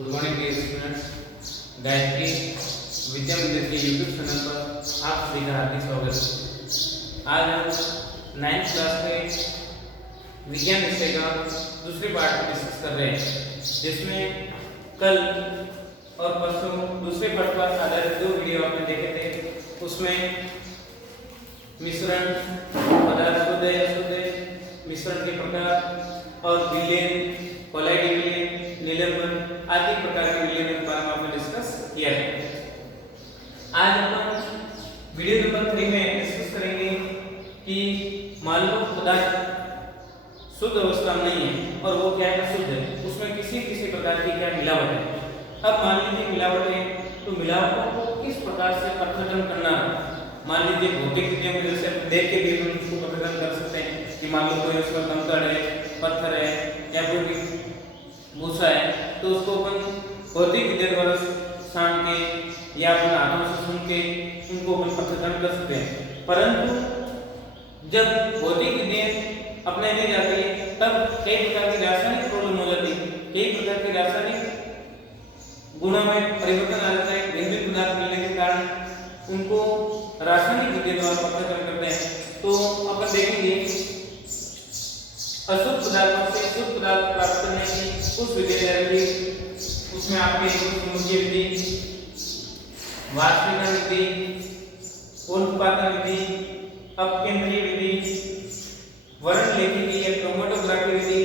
Good morning dear students. Gayatri Vidya Mandir के YouTube channel पर आप सभी का हार्दिक स्वागत है। आज हम 9th क्लास के विज्ञान विषय का दूसरे पार्ट को डिस्कस कर रहे हैं, जिसमें कल और परसों दूसरे पार्ट पर आधारित 2 वीडियो आपने देखे थे। उसमें मिश्रण, पदार्थ शुद्ध या अशुद्ध, मिश्रण के प्रकार और विलयन, कोलाइडी विलयन, निलंबन आदि प्रकार के विलयन के बारे में आपने डिस्कस किया है। आज अपन वीडियो नंबर 3 में डिस्कस करेंगे कि मान लो पदार्थ शुद्ध अवस्था में नहीं है और वो क्या है, अशुद्ध है, उसमें किसी प्रकार की क्या मिलावट है। अब मान लीजिए मिलावट है, तो मिलावटों को किस प्रकार से पृथक्करण करना है। मान लीजिए भौतिक विद्या में जैसे देख के भी हम उसको पृथक्करण कर सकते हैं कि मान लो कोई उसमें कंकड़ है, पत्थर है या कोई भी भूसा है, तो उसको अपन भौतिक विद्या द्वारा छान के या अपने हाथों से सुन के उनको अपन पृथक्करण कर सकते हैं। परंतु जब भौतिक विद्या अपने दी जाती है तब कई प्रकार की रासायनिक प्रॉब्लम हो जाती है, कई प्रकार के रासायनिक गुणों में परिवर्तन आ जाता है। भिन्न पदार्थ मिलने के कारण उनको रासायनिक विद्या द्वारा पृथक्करण करते हैं। तो अपन देखेंगे अशुद्ध पदार्थों से शुद्ध पदार्थ प्राप्त करने की उस विद्या की, उसमें आपके मुख्य विधि, वाष्पीकरण विधि, उन्पादन विधि, अपकेंद्रीय विधि, वर्णलेखनी या क्रोमेटोग्राफी विधि,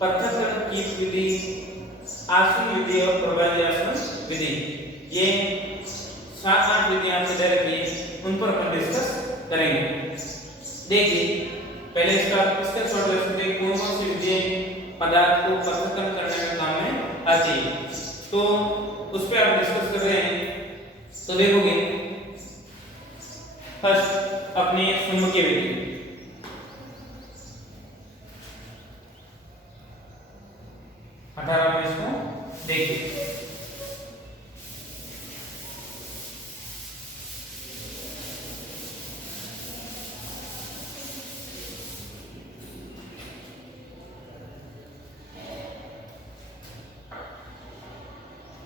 पृथक्करण की विधि, आसवन विधि और प्रभावी विधि, ये 7-8 विधियां आपको दे रखी है, उन पर अपन डिस्कस करेंगे। देखिए पहले इसका शॉर्ट वर्जन में कौन सी विधियां पदार्थ को पृथक्करण करने में काम में आती है, तो उस पर आप डिस्कस कर रहे हैं। तो देखोगे फर्स्ट अपनी चुंबकीय विधि, में इसको देखिए।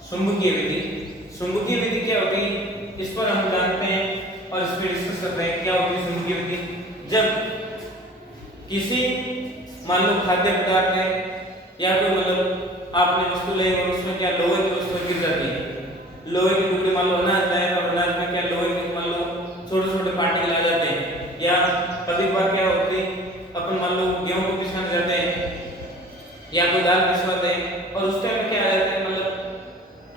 चुंबकीय विधि क्या होती है, इस पर हम जानते हैं और इस पर डिस्कस करते हैं क्या होती है चुंबकीय विधि। जब किसी मान लो खाद्य पदार्थ है या कोई मतलब आपने वस्तु ली और उसमें क्या लोहे की वस्तु गिर जाती है, लोहे के टुकड़े मान लो अनाज है और अनाज में क्या लोहे के मान लो छोटे छोटे पार्टिकल आ जाते हैं, या कभी बार क्या होती है अपन मान लो गेहूं को पिसने जाते हैं या कोई दाल पिसवाते हैं और उस टाइम क्या आ जाता है, मतलब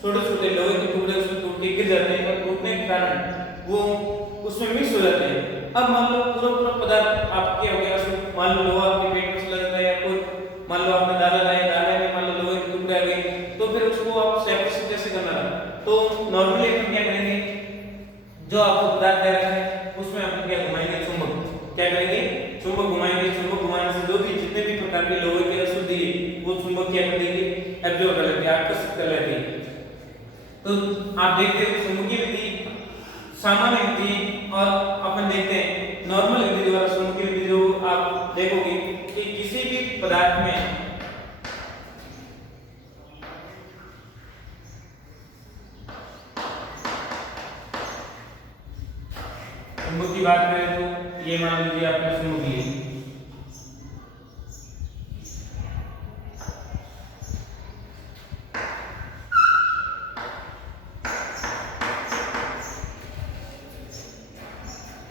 छोटे छोटे लोहे के टुकड़े उसमें टूट के गिर जाते हैं और टूटने के कारण वो उसमें मिक्स हो जाते हैं। अब मान लो पूरा पदार्थ आपके हो गया, मान लो लोहा आपके पेट में चला जाता है या कोई मान लो आपने दाल में मान लो लोहे के टुकड़े आ गए, तो फिर उसको आप सेपरेशन कैसे करना है। तो नॉर्मली हम क्या करेंगे, जो आपको पदार्थ दे रखा है उसमें आप क्या घुमाएंगे, चुंबक क्या करेंगे, चुंबक घुमाएंगे। चुंबक घुमाने से जो भी जितने भी प्रकार के लोहे की अशुद्धि है वो चुंबक क्या कर देंगे, एब्जॉर्ब कर लेते हैं, आकर्षित कर लेते हैं। तो आप देखते हो चुंबकीय विधि, सामान्य विधि और अपन देखते हैं नॉर्मल विधि द्वारा चुंबकीय विधि। जो आप देखोगे कि किसी भी पदार्थ में चुंबक की बात करें तो ये मान लीजिए आपका चुंबकीय,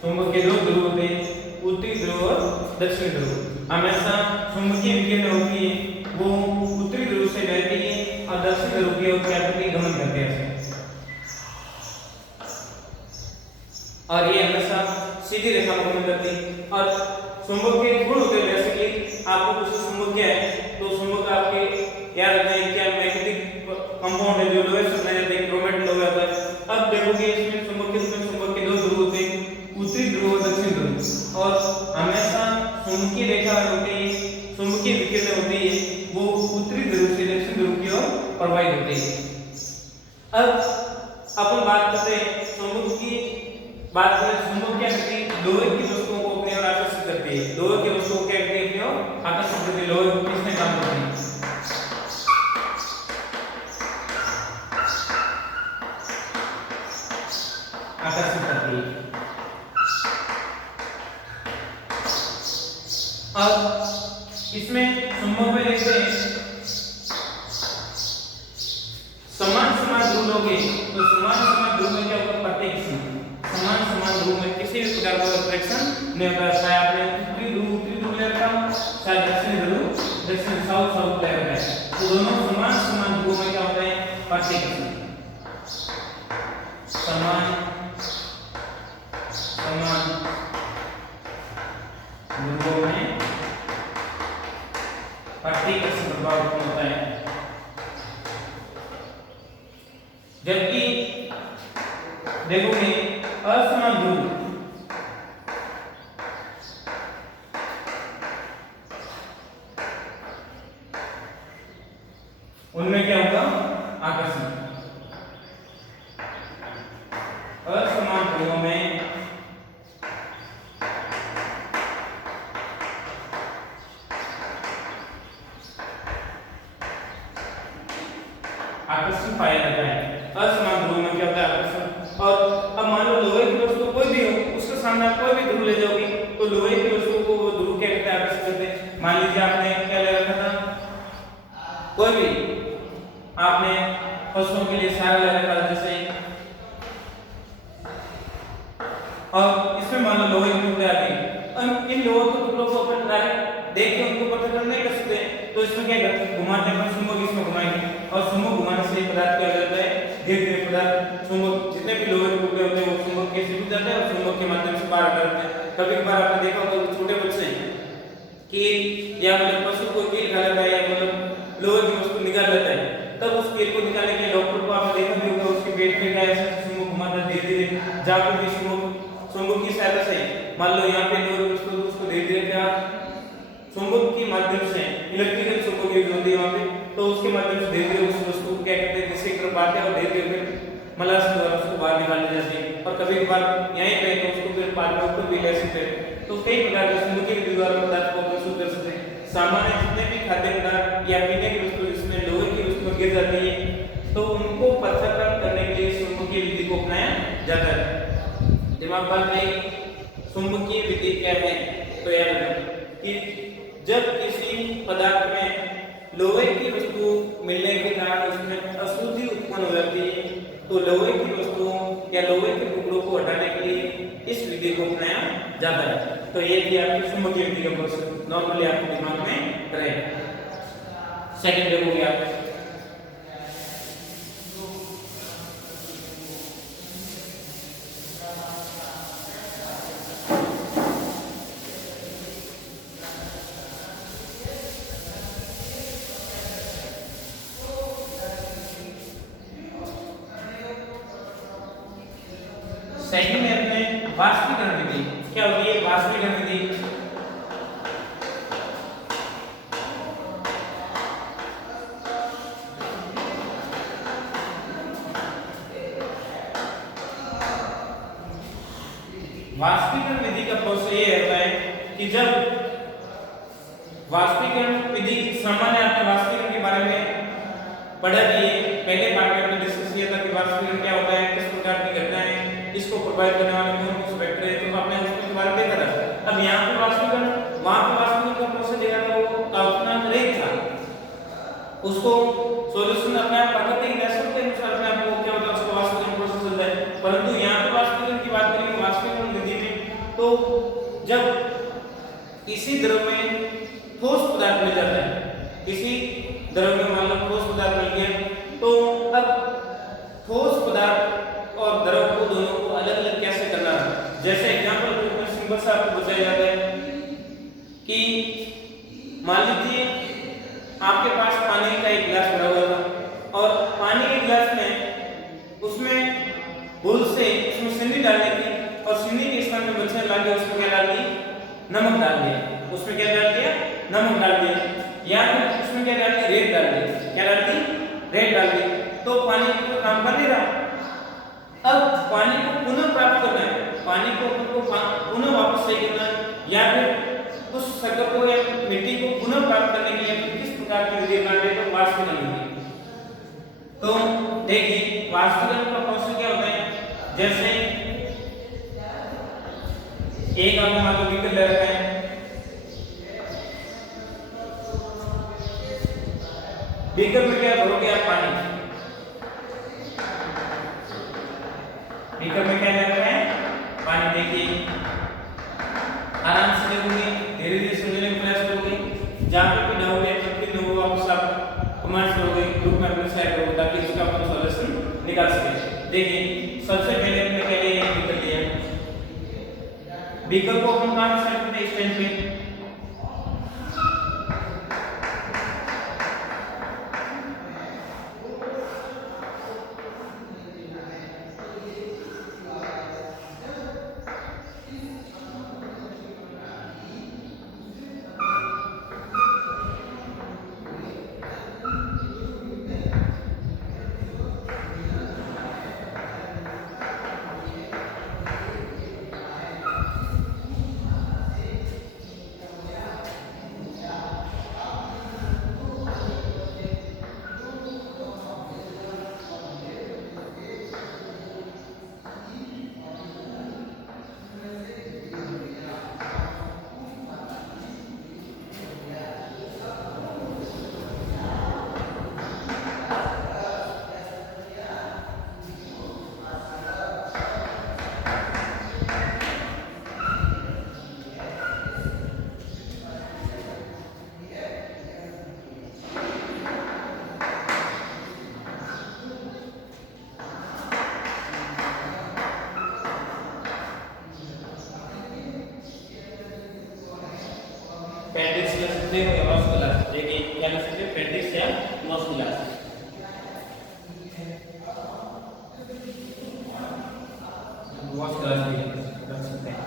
चुंबक के 2 ध्रुव होते हैं, उत्तरी ध्रुव और दक्षिणी ध्रुव। हमेशा चुंबकीय विधि में होती है वो उत्तरी ध्रुव से बहती है और दक्षिणी ध्रुव की ओर क्या करती है, गमन करती है। और ये हमेशा सीधी रेखा में गमन करती है। और चुंबक के गुण होते हैं, जैसे कि आपको कुछ चुंबक क्या है, तो चुंबक आपके याद रखना क्या मैग्नेटिक कंपाउंड है जो लोहे से बने रहते हैं, क्रोमेट लोहे होता है। अब देखोगे इसमें चुंबक के 2 ध्रुव होते हैं, उत्तरी ध्रुव और दक्षिणी ध्रुव, और हमेशा चुंबकीय रेखा होती है, चुंबकीय विकिरण होती है वो उत्तरी ध्रुव से दक्षिणी ध्रुव की ओर प्रवाहित होती है। अब अपन बात करते हैं चुंबक की, बात करें चुंबक क्या करती है, लोहे की वस्तुओं को अपनी ओर आकर्षित करती है, लोहे की वस्तुओं को क्या करती है, अपनी ओर आकर्षित करती है, लोहे को किसमें काम करती है, इसमें चुंबक में देखते हैं समान समान ध्रुव लोगे तो समान समान ध्रुव में क्या होगा, प्रतिकर्षण। समान समान ध्रुव में किसी भी प्रकार का रिफ्लेक्शन नहीं होता। चाहे आपने उत्तरी ध्रुव ले रखा हो, चाहे दक्षिण साउथ ले रखा है, तो दोनों समान समान ध्रुव में क्या होता है, प्रतिकर्षण। समान समान ध्रुवों में प्रतिकर्षण प्रभाव उत्पन्न होता है। जबकि देखोगे असमान ध्रुव उनमें क्या होगा, आकर्षण। असमान ध्रुवों में आकर्षण पाया जाता है। असमान ध्रुव में क्या होता है, आकर्षण। और अब मान लो लोहे की वस्तु कोई भी हो, उसके सामने आप कोई भी ध्रुव ले जाओगे तो लोहे की वस्तु को वो ध्रुव क्या कहते हैं, आकर्षित करते हैं। मान लीजिए आपने क्या ले रखा था, कोई भी आपने फसलों के लिए सारा ले रखा था जैसे, और इसमें मान लो लोहे के टुकड़े आ गए। अब इन लोहे के टुकड़ों को अपन डायरेक्ट देख के उनको पता नहीं कर सकते, तो इसमें क्या करते हैं, घुमाते हैं, चुंबक इसमें घुमाएंगे और चुंबक घुमाने से पदार्थ क्या हो जाता है, धीरे धीरे पदार्थ चुंबक जितने भी लोहे के टुकड़े होते हैं वो चुंबक के सीधे जाते हैं और चुंबक के माध्यम से बाहर करते हैं। कभी कभार आपने देखा होगा छोटे बच्चे कि या मतलब पशु को कील खा लेता है या मतलब लोहे की वस्तु निकाल लेता है, तब उस कील को निकालने के लिए डॉक्टर को आपने देखा भी होगा, उसके पेट पे क्या है, चुंबक घुमाता है धीरे धीरे, जहाँ पर भी चुंबक की सहायता से मान लो यहाँ पे लोहे की वस्तु उसको धीरे धीरे क्या चुंबक के माध्यम से, इलेक्ट्रिकल चुंबक यूज होती है वहाँ पे, तो उसके माध्यम से धीरे धीरे उस वस्तु को क्या कहते हैं, किसी तरफ बांधते हैं और धीरे धीरे मलास द्वारा उसको बाहर निकाल दी जाती है। और कभी कभार यहीं पे तो उसको फिर पानी में ऊपर भी ले सकते हैं। तो कई प्रकार के चुंबकीय विधि द्वारा पदार्थ को प्रस्तुत कर सकते हैं। सामान्य जितने भी खाद्य पदार्थ या पीने की वस्तु जिसमें लोहे की वस्तु गिर जाती है तो उनको पृथक्करण करने के लिए चुंबकीय विधि को अपनाया जाता है। दिमाग बात नहीं, चुंबकीय विधि क्या है, तो याद रखें कि जब किसी पदार्थ में लोहे की वस्तु मिलने के कारण उसमें अशुद्धि उत्पन्न हो जाती है तो लोहे की वस्तुओं या लोहे के टुकड़ों को हटाने के लिए इस विधि को अपनाया जाता है। तो ये भी आपकी चुंबकीय विधि का प्रोसेस नॉर्मली आपके दिमाग में रहेगा। सेकंड देखोगे आप, सेकंड में अपने वाष्पीकरण विधि। क्या होती है वाष्पीकरण विधि? वाष्पीकरण विधि का प्रोसेस ये होता है कि जब वाष्पीकरण विधि, सामान्य आपने वाष्पीकरण के बारे में पढ़ा भी है, पहले पार्ट में हमने डिस्कस किया था कि वाष्पीकरण क्या होता है, किस प्रकार की घटना है, इसको प्रोवाइड करने वाले कौन कौन से फैक्टर है, तो आपने उसके बारे में देखा था। अब यहाँ पे वाष्पीकरण, वहाँ पे वाष्पीकरण का प्रोसेस देखा था वो कल्पना रहित था, उसको सॉल्यूशन अपने आप प्राकृतिक नेचर के अनुसार अपने आप को क्या होता है उसको वाष्पीकरण प्रोसेस चलता है। परंतु यहाँ पे वाष्पीकरण की बात करेंगे वाष्पीकरण विधि में, तो जब किसी द्रव में ठोस पदार्थ मिल जाता है, किसी द्रव में मान लो ठोस पदार्थ मिल गया, तो अब ठोस पदार्थ और द्रव को दोनों को अलग अलग कैसे करना है। जैसे एग्जांपल के रूप में सिंपल सा आपको बताया जाता है कि मान लीजिए आपके पास पानी का एक गिलास भरा हुआ था और पानी के गिलास में उसमें भूल से उसमें चीनी डालने की और चीनी के स्थान में बच्चे ला के उसमें क्या डाल दी, नमक डाल दिया, उसमें क्या डाल दिया, नमक डाल दिया, या फिर उसमें क्या डाल दी, रेत डाल दी, क्या डाल दी, रेत डाल दी, तो पानी को काम कर नहीं रहा। अब पानी को पुनः प्राप्त करना है, पानी को पुनः वापस सही करना है, या फिर उस शक्कर को या मिट्टी को पुनः प्राप्त करने के लिए किस प्रकार की विधि अपनाते हैं, तो वाष्पीकरण विधि। तो देखिए वाष्पीकरण का प्रोसेस क्या होता है, जैसे एक आपने मान लो बीकर ले रखा है, बीकर में क्या भरोगे आप? पानी। बीकर में क्या कर रहे हैं? पानी। देखिए आराम से देखोगे, धीरे धीरे समझने का प्रयास करोगे। जहां पे भी डाउट है तब भी लोगों आप सब कमेंट्स करोगे, ग्रुप में अपने शेयर करोगे ताकि इसका अपन सॉल्यूशन निकाल सके। देखिए सबसे पहले हमने क्या लिया? बीकर लिया। बीकर को अपन कहां सेट करते हैं? स्टैंड पे। पेडिक्स ले सकते हो या वॉश ग्लास। देखिए क्या ले सकते हो? पेडिक्स या वॉश ग्लास। वॉश ग्लास भी रख सकते हैं।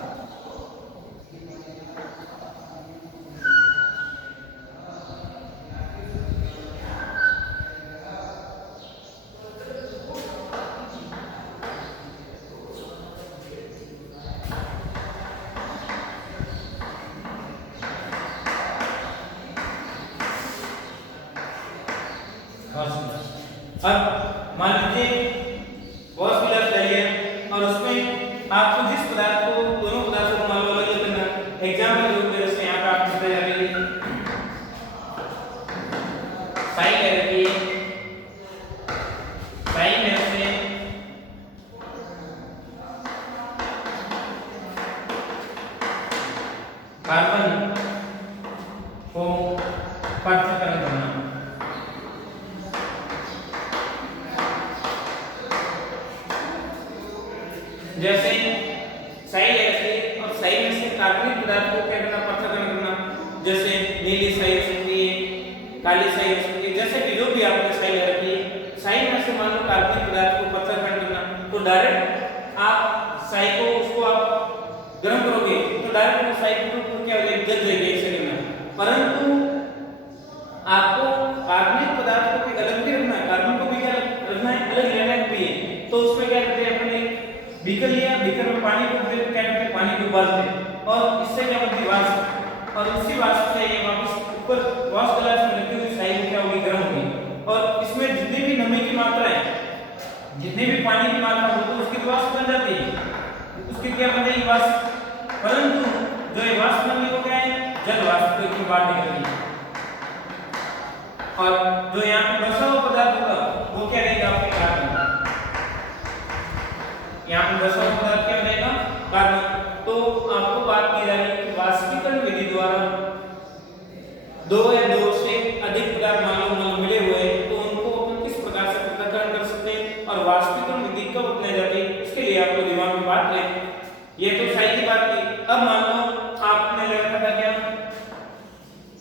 अब मान लीजिए वॉश ग्लास चाहिए और उसमें आपको जिस पदार्थ को, दोनों पदार्थों को मान लो अलग अलग करना। एग्जाम्पल के रूप में यहाँ पे आप बताया जा रही है साइन ले रखी है। साइन में से कार्बन को पृथक्करण करना। जैसे साई ले रखी और साई में से कार्बनिक पदार्थ को क्या करना? पृथक्करण करना। जैसे नीली साई हो सकती है, काली साई हो सकती है, जैसे भी जो भी आपने साई ले रखी है, साई में से मान लो कार्बनिक पदार्थ को पृथक्करण करना। तो डायरेक्ट आप साई को, उसको आप गर्म करोगे तो डायरेक्ट वो साई को क्या हो जाएगी? जल जाएगी एक सेकंड में। परंतु आपको कार्बनिक पदार्थ को भी अलग भी रखना है, कार्बन को भी क्या रखना है? अलग लेना भी है। तो उसमें क्या करते हैं? अपने बीकर लिया, बीकर में पानी को फिर क्या करते हैं? पानी को उबालते हैं और इससे क्या बनती है? वाष्प। और उसी वाष्प से ये वापस ऊपर वॉश ग्लास में रखी हुई साई क्या होगी? गर्म होगी। और इसमें जितनी भी नमी की मात्रा है, जितनी भी पानी की मात्रा हो तो उसकी वाष्प बन जाती है। उसकी क्या बन जाएगी? वाष्प। परंतु जो ये वाष्प बन गई वो क्या है? जल वाष्प की बात निकलती है। और जो यहाँ पे बसा हुआ पदार्थ होगा वो क्या रहेगा? आपके कार्बन। यहाँ पे बसा हुआ पदार्थ क्या रहेगा? कार्बन। तो आपको बात की जा रही है कि वाष्पीकरण विधि द्वारा दो या दो से अधिक पदार्थ मान लो मिले हुए हैं तो उनको अपन किस प्रकार से पृथक्करण कर सकते हैं और वाष्पीकरण विधि कब अपनाई जाती है, इसके लिए आपको दिमाग में बात रहे। ये तो साई की बात की। अब मान लो आपने ले रखा था क्या?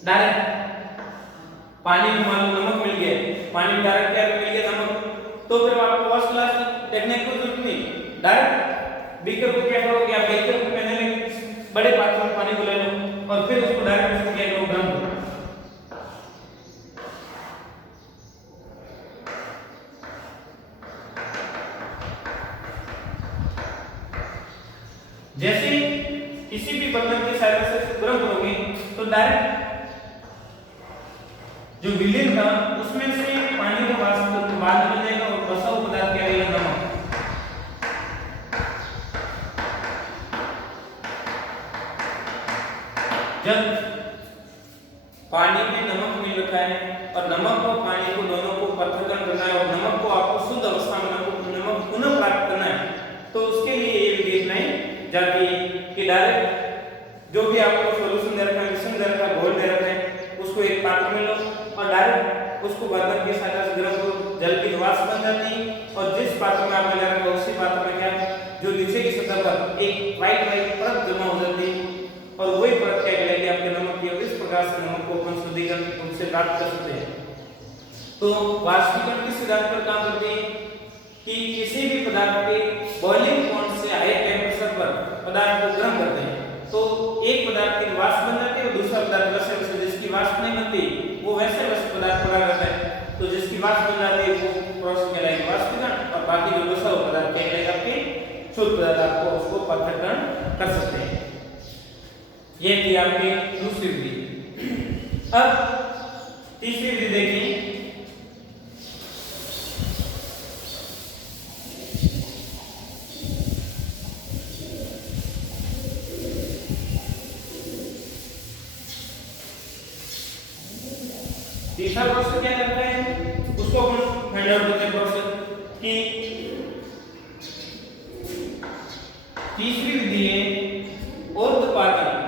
डायरेक्ट पानी में मान लो नमक मिल गया, पानी में डायरेक्ट क्या मिल गया? नमक। तो फिर आपको वॉश ग्लास देखने की जरूरत नहीं, डायरेक्ट बीकर को क्या करोगे? आप बीकर को पहले बड़े पात्र में पानी को ले लो और फिर उसको डायरेक्ट इसको क्या करो? गर्म करो। जैसे किसी भी बर्तन की सहायता से इसको गर्म करोगे तो डायरेक्ट जो विलीन था उसमें से पानी का वाष्प बाहर निकल जाएगा और बसा हुआ पदार्थ क्या रहेगा? नमक। जब पानी में नमक नमक मिल रखा है और नमक और पानी को दोनों को पृथक्करण करना है और नमक को आपको शुद्ध अवस्था में नमक पुनः प्राप्त करना है, तो उसके लिए ये विधि अपनाई जाती है कि डायरेक्ट जो भी आपको सॉल्यूशन दे रखा है, मिश्रण दे रखा है, घोल दे रखा है, उसको एक पात्र में लो और डायरेक्ट उसको बर्तन की सहायता से गर्म करो, जल की वाष्प बन जाती है और जिस पात्र में आपने ले रखा है उसी पात्र में क्या जो नीचे की सतह पर एक वाइट परत जमा हो जाती है और वही परत क्या कहलाएगी आपके नमक की, और इस प्रकार से नमक को अपन शुद्धिकरण रूप से प्राप्त कर सकते हैं। तो वाष्पीकरण किस सिद्धांत पर काम करते हैं कि किसी भी पदार्थ के बॉइलिंग पॉइंट से हाई टेंपरेचर पर पदार्थ को गर्म करते हैं तो एक पदार्थ की वाष्प बन जाती है और दूसरा पदार्थ वैसे वैसे जिसकी वाष्प नहीं बनती वो वैसे वैसे पदार्थ बना रहता है, तो जिसकी वाष्प बन जाती है वो प्रोसेस कहलाएगी वाष्पीकरण और बाकी जो बचा हुआ पदार्थ कहलाएगा आपके शुद्ध पदार्थ, आपको उसको पृथक्करण कर सकते हैं। ये थी आपकी दूसरी विधि। अब तीसरी विधि देखिए। तीसरा प्रोसेस क्या करता है उसको अपन फाइंड आउट करते हैं प्रोसेस कि तीसरी विधि है ऊर्ध्वपातन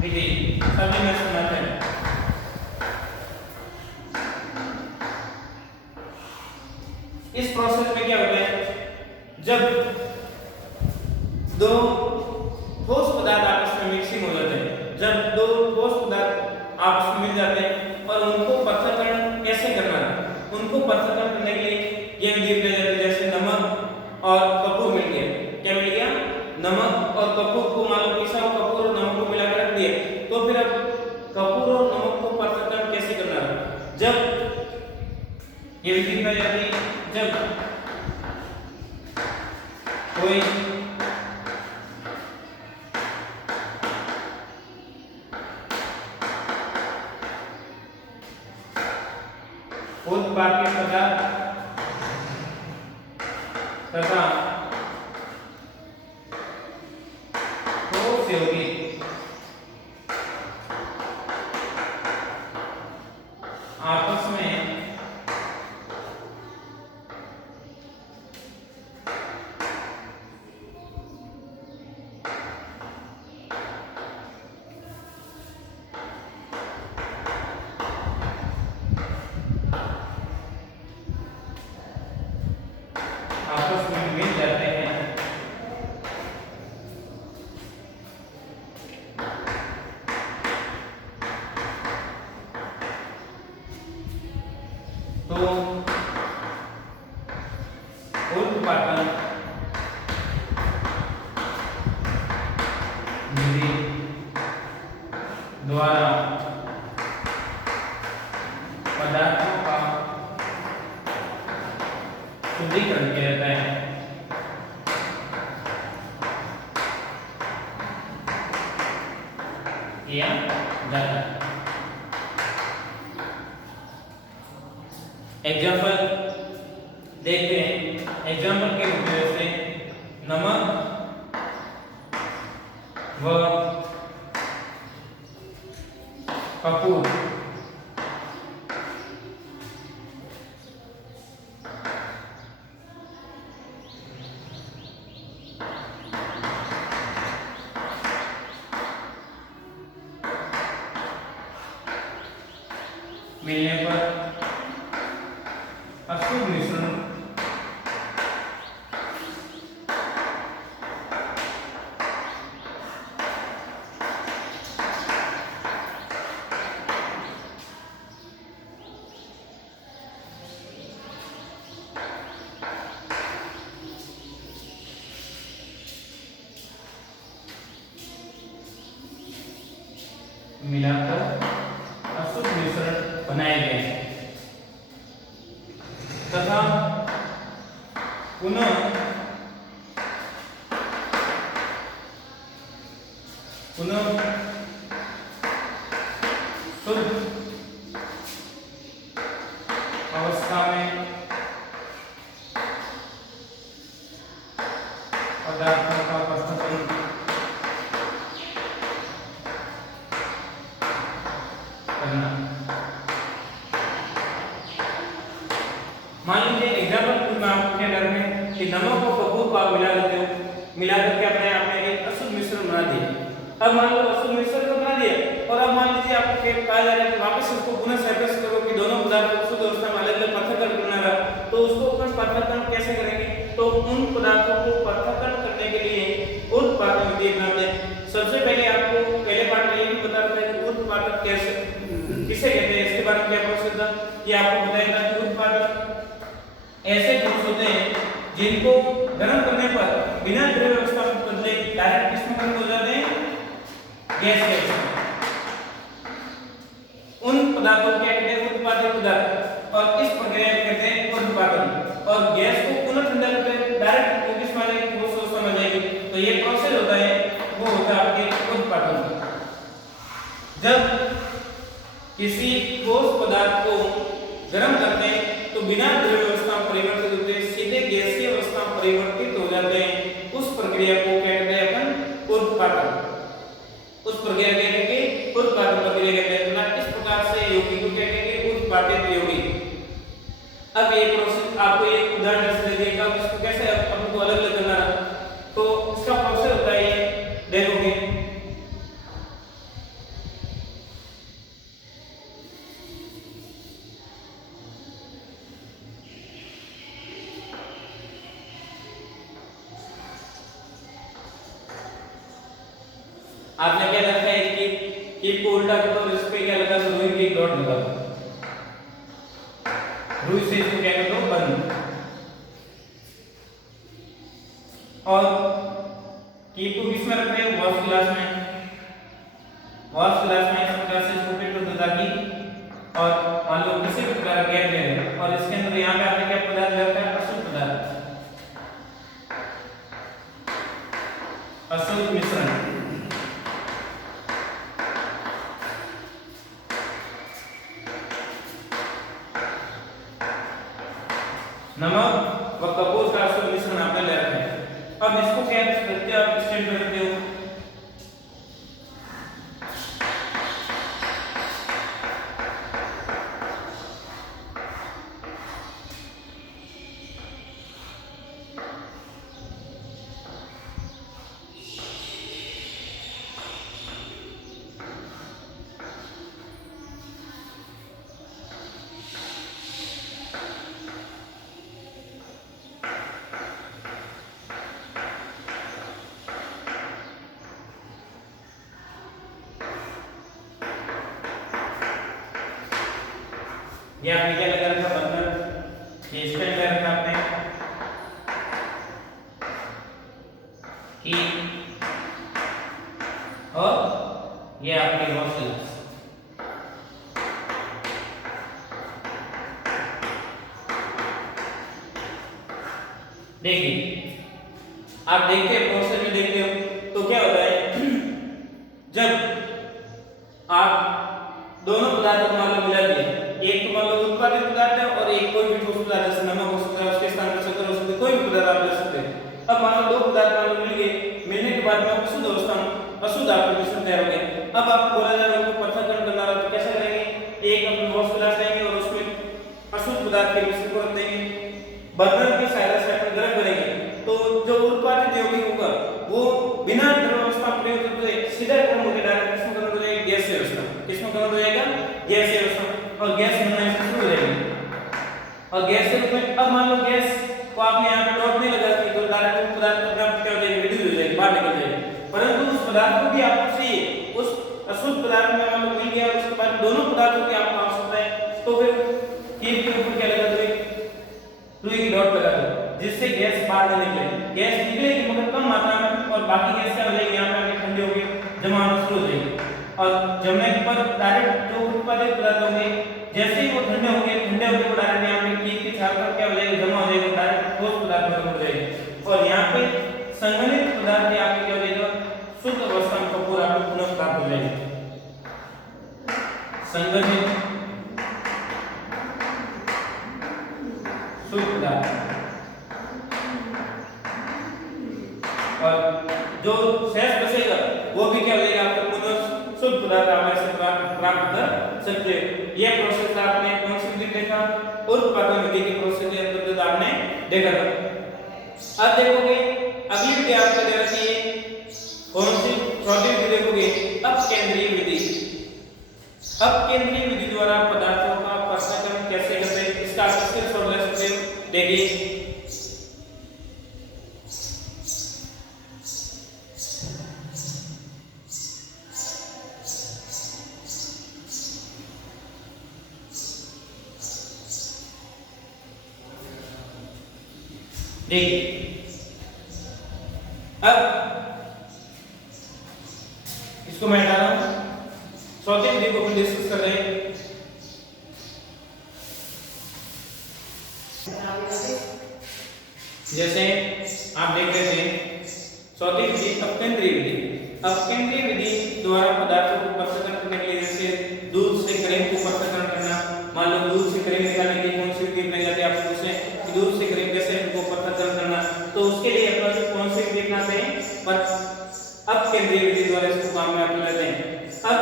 विधि, सभी में सुना है। इस प्रोसेस में क्या होता है जब दो ठोस पदार्थ आपस में मिक्सिंग हो जाते हैं, जब दो ठोस पदार्थ आपस में मिल जाते हैं और उनको पृथक्करण कैसे करना है, उनको पृथक्करण करने के लिए ये विधि अपनाई जाती है। जैसे नमक और कपूर मिल गया, क्या मिल गया, नमक और कपूर को मान लो पिसा हुआ कपूर और नमक को मिलाकर रख दिया, तो फिर अब कपूर और नमक को पृथक्करण कैसे करना है, जब ये विधि अपनाई जाती है जब कोई ऊर्ध्वपातीय पदार्थ तथा ठोस यौगिक आपस में मिल जाते हैं तो ऊर्ध्वपातन विधि द्वारा पदार्थों का शुद्धिकरण किया जाता है। किया जाता है। एग्जाम्पल देखते हैं। एग्जाम्पल के रूप में जैसे नमक व कपूर मिलने पर अशुद्ध मिश्रण मिलाकर अशुद्ध मिश्रण बनाए गए हैं तथा पुनः शुद्ध अवस्था में पदार्थों का को आप मिला देते हो, मिला करके अपने आपने एक अशुद्ध मिश्रण बना दिया। अब मान लो अशुद्ध मिश्रण को बना दिया और अब मान लीजिए आपको कहा जा रहा है कि वापस उसको पुनः संरक्षित करो कि दोनों पदार्थों को शुद्ध अवस्था में अलग अलग पृथक्करण करना रहा, तो उसको अपन पृथक्करण कैसे करेंगे? तो उन पदार्थों को पृथक्करण करने के लिए ऊर्ध्वपातन विधि अपनाते हैं। सबसे पहले आपको पहले पार्ट में ये भी पता होता है कि ऊर्ध्वपातन कैसे किसे कहते हैं, इसके बारे में क्या प्रोसेस था ये आपको बताएगा कि ऊर्ध्वपातन ऐसे पुरुष होते हैं जिनको गर्म करने पर बिना द्रव्य अवस्था में बदले डायरेक्ट किसमें कन्वर्ट हो जाते हैं? गैस के अवस्था में। उन पदार्थों को क्या कहते हैं? ऊर्ध्वपातन पदार्थ। और इस प्रक्रिया को कहते हैं ऊर्ध्वपातन। और गैस को पुनः ठंडा करते हैं डायरेक्ट वो किस में आ जाएगी? ठोस अवस्था में आ जाएगी। तो ये प्रोसेस होता है वो होता है आपके ऊर्ध्वपातन। जब किसी ठोस पदार्थ को गर्म करते हैं तो बिना द्रव्य अवस्था में परिवर्तित होते हैं, सीधे गैसीय अवस्था में परिवर्तित हो जाते हैं। उस प्रक्रिया को क्या कहते हैं? अपन ऊर्ध्वपातन। उस प्रक्रिया को कहते हैं ऊर्ध्वपातन प्रक्रिया कहते हैं। ना इस प्रकार से यौगिक को क्या कहेंगे? ऊर्ध्वपातित यौगिक। अब ये प्रोसेस आपको एक उदाहरण से दे देगा इसको कैसे अपन को अलग अलग करना है। तो इसका प्रोसेस होता है ये देखोगे आपने क्या रखा है कि को उल्टा कर दो, इस पे क्या लगा दो? रुई की डॉट लगा दो, रुई से इसको क्या कर दो? बंद। और कीप को किस में रख रहे हो? वॉश ग्लास में। वॉश ग्लास में इस प्रकार से छोटे टुकड़े ताकि और मान लो किसी भी प्रकार गैप ले रहे हैं और इसके अंदर यहाँ पे आपने क्या पदार्थ रखा है? अशुद्ध पदार्थ, अशुद्ध मिश्रण। नमक व कपूर का अशुद्ध मिश्रण आपने ले रखा है। अब इसको क्या करते हो? आप स्टैंड पे रखते हो। ये आपने क्या लगा रखा? बर्नर। ये स्टैंड लगा रखा आपने कि और ये आपके वॉश ग्लास। देखिए आप देखते हैं प्रोसेस में देखते हो तो क्या होता है जब आप दोनों पदार्थों को मान लो मिला दिए, एक तो मान लो उत्पादित पदार्थ है और एक कोई भी ठोस पदार्थ जैसे नमक हो सकता है, उसके स्थान पर शक्कर हो सकती है, कोई भी पदार्थ आप ले सकते हैं। अब मान लो दो पदार्थ मान लो मिल गए, मिलने के बाद में अशुद्ध अवस्था में अशुद्ध आपके मिश्रण तैयार हो गया। अब आपको बोला जा रहा है उनको पृथक्करण करना है तो कैसे करेंगे? एक अपने वॉश ग्लास लेंगे और उसमें अशुद्ध पदार्थ के मिश्रण को रख देंगे, बर्नर की सहायता से अपन गर्म करेंगे तो जो उत्पादित यौगिक होगा वो बिना द्रव अवस्था में प्रयुक्त होते सीधा गर्म होकर डायरेक्ट किसमें कन्वर्ट हो जाएगा? गैसीय अवस्था। किसमें कन्वर्ट हो जाएगा? गैसीय अवस्था। और गैस बनना शुरू हो जाएगी और गैस के रूप में अब मान लो गैस को आपने यहाँ पे डॉट नहीं लगा दी तो डायरेक्ट पदार्थ अपने आप क्या हो जाएगी? रिड्यूस हो जाएगी, बाहर निकल जाएगी। परंतु उस पदार्थ को भी आपको चाहिए, उस अशुद्ध पदार्थ में मान लो मिल गया और उसके बाद दोनों पदार्थों की आपको आवश्यकता है तो फिर कीप के ऊपर क्या लगा दो? रुई की डॉट लगा दो जिससे गैस बाहर न निकले। गैस निकलेगी मगर कम मात्रा में और बाकी गैस क्या हो जाएगी? यहाँ पे आके ठंडी होगी, जमा होना शुरू हो जाएगी और जमने पर डायरेक्ट जो उत्पादित पदार्थ होंगे जैसे ही वो ठंडे होंगे वो डायरेक्ट यहाँ पे कीप की छाल पर क्या हो जाएगा? जमा हो जाएगा, डायरेक्ट ठोस पदार्थ में कन्वर्ट हो जाएगा और यहाँ पे संघनित पदार्थ आपके क्या हो जाएगा? शुद्ध अवस्था में कपूर आपको पुनः प्राप्त हो जाएगा। संघनित शुद्ध पदार्थ और जो शेष बचेगा वो भी क्या हो जाएगा? आपको पुनः शुद्ध पदार्थ आप ऐसे प्राप्त कर सकते हैं। यह प्रोसेस आपने कौन सी विधि देखा? ऊर्ध्वपातन विधि के प्रोसेस के अंतर्गत आपने देखा था। अब देखोगे अगली विधि आपको दे रखी है कौन सी, चौथी विधि देखोगे अपकेंद्रीय विधि। अपकेंद्रीय विधि द्वारा पदार्थों का पृथक्करण कैसे करते हैं, इसका सिर्फ सॉल्यूशन देखिए। देखिए अब इसको मैं हटा रहा हूं, चौथी विधि को हम डिस्कस कर रहे हैं। जैसे आप देख रहे थे चौथी विधि अपकेंद्रीय विधि। अपकेंद्रीय विधि द्वारा पदार्थों को पृथक्करण करने के लिए, जैसे दूध से क्रीम को पृथक्करण करना, मान लो दूध से क्रीम निकालने के लिए कौन सी विधि अपनाई जाती है, आपसे पूछे कि दूध से क्रीम कैसे इनको पृथक्करण करना, तो उसके लिए अपन कौन सी विधि अपनाते हैं, पर अपकेंद्रीय विधि द्वारा इसको काम में अपना लेते हैं। अब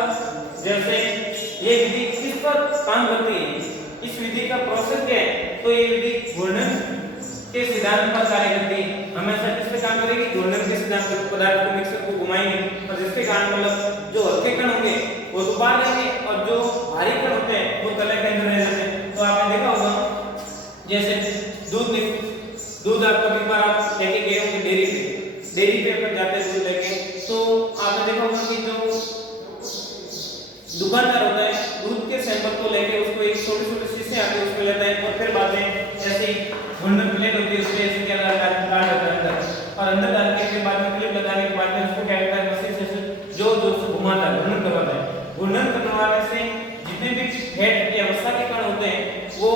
जैसे ये विधि किस पर काम करती है, इस विधि का प्रोसेस क्या है, तो ये विधि घूर्णन के सिद्धांत पर कार्य करती है। हमेशा किस पे काम करेगी, घूर्णन के सिद्धांत पर। पदार्थ को मिक्सर को घुमाएंगे और जिसके कारण मतलब जो हल्के कण होंगे वो तो बाहर रहेंगे और जो भारी कण होते हैं वो तले के अंदर रह जाते हैं। तो आपने देखा होगा जैसे दूध आप कभी बार आप लेके गए होंगे डेयरी पे अपन जाते हैं दूध लेके, तो आपने देखा होगा कि जो दुकानदार होता है दूध के सैंपल को लेके उसको एक छोटे-छोटे शीशे आते हैं उसमें लेता है और फिर बाद में ऐसे घूर्णन प्लेट होती है उसमें ऐसे क्या डालता है अंदर और अंदर डाल के फिर बाद में क्लिप लगाने के बाद में उसको क्या करता है मशीन से जो घुमाता है, घूर्णन करवाता है। घूर्णन करवाने से जितने भी फैट या वसा के कण होते हैं वो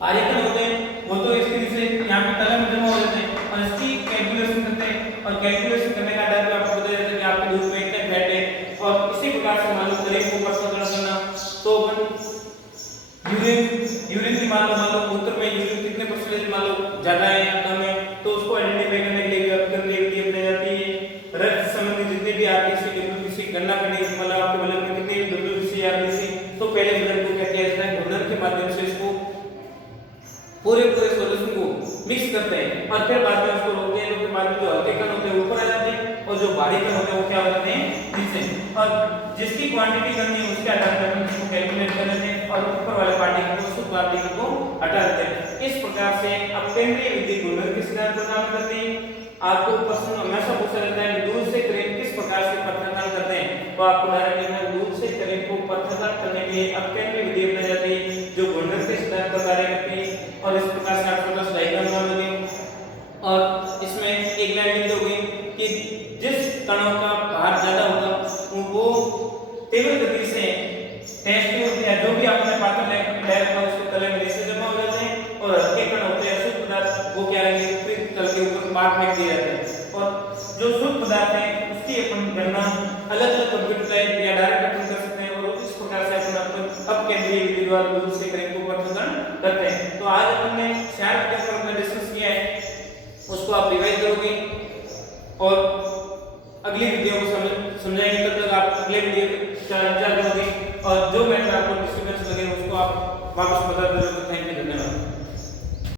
भारी कण होते हैं वो तो इसके नीचे यहाँ पे तले में जमा हो जाते हैं और इसकी कैलकुलेशन करते हैं और कैलकुलेशन करने का आधार पे आपको पता चलता है कि आपके दूध में इतने फैट है और इसी प्रकार से मान लो क्रीम को पृथक्करण करना, तो यूरिन की मान लो मूत्र में यूरिन कितने परसेंटेज मान लो ज्यादा है या कम है, तो उसको आइडेंटिफाई करने के लिए अपकेंद्रीय विधि अपनाई जाती है। रक्त संबंधी जितने भी आरबीसी डब्ल्यूबीसी गणना करने के मतलब आपके ब्लड में कितने डब्ल्यूबीसी आरबीसी, तो पहले ब्लड को क्या किया जाता है, घूर्णन के माध्यम से इसको पूरे सॉल्यूशन को मिक्स करते हैं और फिर बाद में उसको रोकते हैं। उसके बाद में जो हल्के कण होते हैं ऊपर आ जाते हैं और जो भारी कण होते हैं वो क्या हो जाते हैं नीचे, और जिसकी क्वांटिटी करनी है उसके आधार पर हम इसको कैलकुलेट कर लेते हैं और ऊपर वाले पार्टिकल को शुद्ध पार्टिकल को हटा देते हैं। इस प्रकार से अपकेंद्रीय विधि घूर्णन के सिद्धांत पर काम करती है। आपको प्रश्न हमेशा पूछा जाता है कि दूध से क्रीम किस प्रकार से पृथक्करण करते हैं, तो आपको डायरेक्ट लिखना है दूध से क्रीम को पृथक्करण करने के लिए अपकेंद्रीय विधि अपनाई जाती है जो घूर्णन के सिद्धांत पर कार्य करती है। और इस प्रकार से आपको बस डायग्राम बना दोगे और इसमें एक लाइन लिख दोगे कि जिस कणों का भार ज्यादा होगा वो तीव्र गति से टेस्ट या जो भी आपने पात्र ले रखा है उसके तले में नीचे जमा हो जाते हैं और हल्के कण होते हैं अशुद्ध पदार्थ वो क्या रहेंगे फिर तल के ऊपर बाहर फेंक दिए जाते हैं और जो शुद्ध पदार्थ है उसकी अपन गणना अलग-अलग कंप्यूटराइज्ड या डायरेक्ट अपन कर सकते हैं और इस प्रकार से अपन अपकेंद्रीय विधि द्वारा दूध से क्रीम को पृथक्करण करते हैं। तो आज अपन ने 4 विधियों पर अपना डिस्कस किया है, उसको आप रिवाइज करोगे और अगली वीडियो को समझाएंगे। तब तक आप अगले वीडियो का इंतजार करोगे और जो मैटर आपको डिस्टर्बेंस लगे उसको आप वापस बता दो। Thank you.